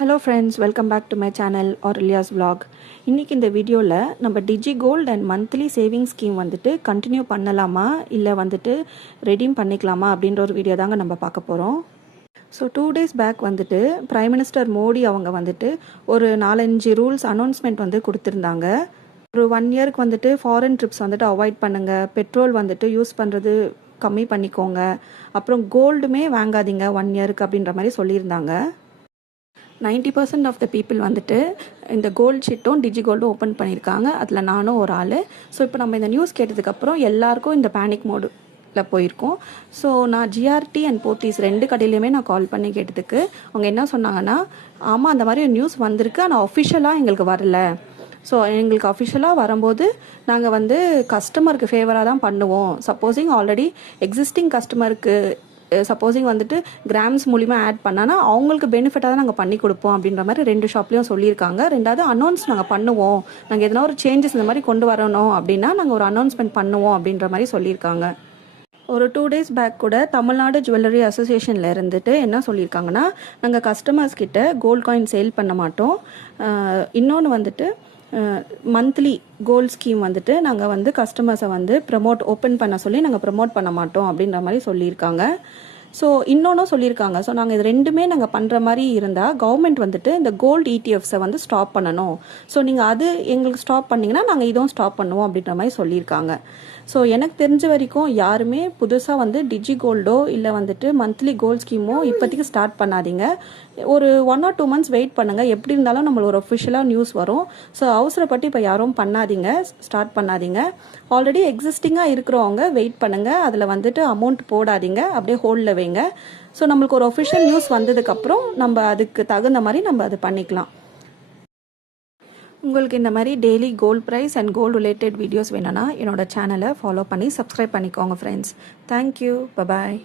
Hello friends, welcome back to my channel ஆர்லியாஸ் vlog. இன்றைக்கி இந்த வீடியோவில் நம்ம digi gold and monthly saving scheme வந்துட்டு கண்டினியூ பண்ணலாமா இல்லை வந்துட்டு ரெடீம் பண்ணிக்கலாமா அப்படின்ற ஒரு வீடியோ தாங்க நம்ம பார்க்க போகிறோம். ஸோ 2 days பேக் வந்துட்டு பிரைம் மினிஸ்டர் மோடி அவங்க வந்துட்டு ஒரு 4-5 ரூல்ஸ் அனௌன்ஸ்மெண்ட் வந்து கொடுத்துருந்தாங்க. ஒரு 1 இயருக்கு வந்துட்டு ஃபாரின் ட்ரிப்ஸ் வந்துட்டு அவாய்ட் பண்ணுங்கள், பெட்ரோல் வந்துட்டு யூஸ் பண்ணுறது கம்மி பண்ணிக்கோங்க, அப்புறம் கோல்டுமே வாங்காதீங்க 1 இயருக்கு அப்படின்ற மாதிரி சொல்லியிருந்தாங்க. 90% ஆஃப் த பீப்புள் வந்துட்டு இந்த கோல்டு ஷீட்டும் டிஜி கோல்டும் ஓப்பன் பண்ணியிருக்காங்க. அதில் நானும் ஒரு ஆள். ஸோ இப்போ நம்ம இந்த நியூஸ் கேட்டதுக்கப்புறம் எல்லாருக்கும் இந்த பேனிக் மோடில் போயிருக்கோம். ஸோ நான் ஜிஆர்டி அண்ட் போத்தீஸ் 2 கடையிலையுமே நான் கால் பண்ணி கேட்டதுக்கு அவங்க என்ன சொன்னாங்கன்னா, ஆமாம் அந்த மாதிரி நியூஸ் வந்திருக்கு, ஆனால் அஃபிஷியலாக எங்களுக்கு வரல. ஸோ எங்களுக்கு அஃபிஷியலாக வரும்போது நாங்கள் வந்து கஸ்டமருக்கு ஃபேவராக தான் பண்ணுவோம். சப்போஸிங் ஆல்ரெடி எக்ஸிஸ்டிங் கஸ்டமருக்கு சப்போஸிங் வந்துட்டு கிராம்ஸ் மூலிமா ஆட் பண்ணானா அவங்களுக்கு பெனிஃபிட்டாக தான் நாங்கள் பண்ணி கொடுப்போம் அப்படின்ற மாதிரி 2 ஷாப்லேயும் சொல்லியிருக்காங்க. 2வது அனௌன்ஸ் நாங்கள் பண்ணுவோம், நாங்கள் எதனா ஒரு சேஞ்சஸ் இந்த மாதிரி கொண்டு வரணும் அப்படின்னா நாங்கள் ஒரு அனௌன்ஸ்மெண்ட் பண்ணுவோம் அப்படின்ற மாதிரி சொல்லியிருக்காங்க. ஒரு 2 days பேக் கூட தமிழ்நாடு ஜுவல்லரி அசோசியேஷனில் இருந்துட்டு என்ன சொல்லியிருக்காங்கன்னா, நாங்கள் கஸ்டமர்ஸ் கிட்ட கோல்ட் காயின் சேல் பண்ண மாட்டோம், இன்னொன்று வந்துட்டு மந்த்லி கோல்ட் ஸ்கீம் வந்துட்டு நாங்கள் வந்து கஸ்டமர்ஸை வந்து ஓப்பன் பண்ண சொல்லி நாங்கள் ப்ரமோட் பண்ண மாட்டோம் அப்படின்ற மாதிரி சொல்லியிருக்காங்க. ஸோ இன்னொன்றும் சொல்லியிருக்காங்க. ஸோ நாங்கள் இது 2மே நாங்கள் பண்ணுற மாதிரி இருந்தால் கவர்மெண்ட் வந்துட்டு இந்த கோல்டு இடிஎஃப்ஸை வந்து ஸ்டாப் பண்ணணும். ஸோ நீங்கள் அது எங்களுக்கு ஸ்டாப் பண்ணிங்கன்னா நாங்கள் இதுவும் ஸ்டாப் பண்ணுவோம் அப்படின்ற மாதிரி சொல்லியிருக்காங்க. ஸோ எனக்கு தெரிஞ்ச வரைக்கும் யாருமே புதுசாக வந்து டிஜி கோல்டோ இல்லை வந்துட்டு மந்த்லி கோல்ட் ஸ்கீமோ இப்போதைக்கு ஸ்டார்ட் பண்ணாதீங்க. ஒரு 1 or 2 months வெயிட் பண்ணுங்கள். எப்படி இருந்தாலும் நம்மளுக்கு ஒரு அஃபிஷியலாக நியூஸ் வரும். ஸோ அவசரப்பட்டு இப்போ யாரும் பண்ணாதீங்க, ஸ்டார்ட் பண்ணாதீங்க. ஆல்ரெடி எக்ஸிஸ்டிங்காக இருக்கிறவங்க வெயிட் பண்ணுங்கள், அதில் வந்துட்டு அமௌண்ட் போடாதீங்க, அப்படியே ஹோல்டில் வைங்க. ஸோ நம்மளுக்கு ஒரு அஃபிஷியல் நியூஸ் வந்ததுக்கப்புறம் நம்ம அதுக்கு தகுந்த மாதிரி நம்ம அது பண்ணிக்கலாம். உங்களுக்கு இந்த மாதிரி daily gold price and gold related videos வேணும்னா என்னோட சேனலை ஃபாலோ பண்ணி சப்ஸ்கிரைப் பண்ணிக்கோங்க ஃப்ரெண்ட்ஸ். Thank you, bye bye.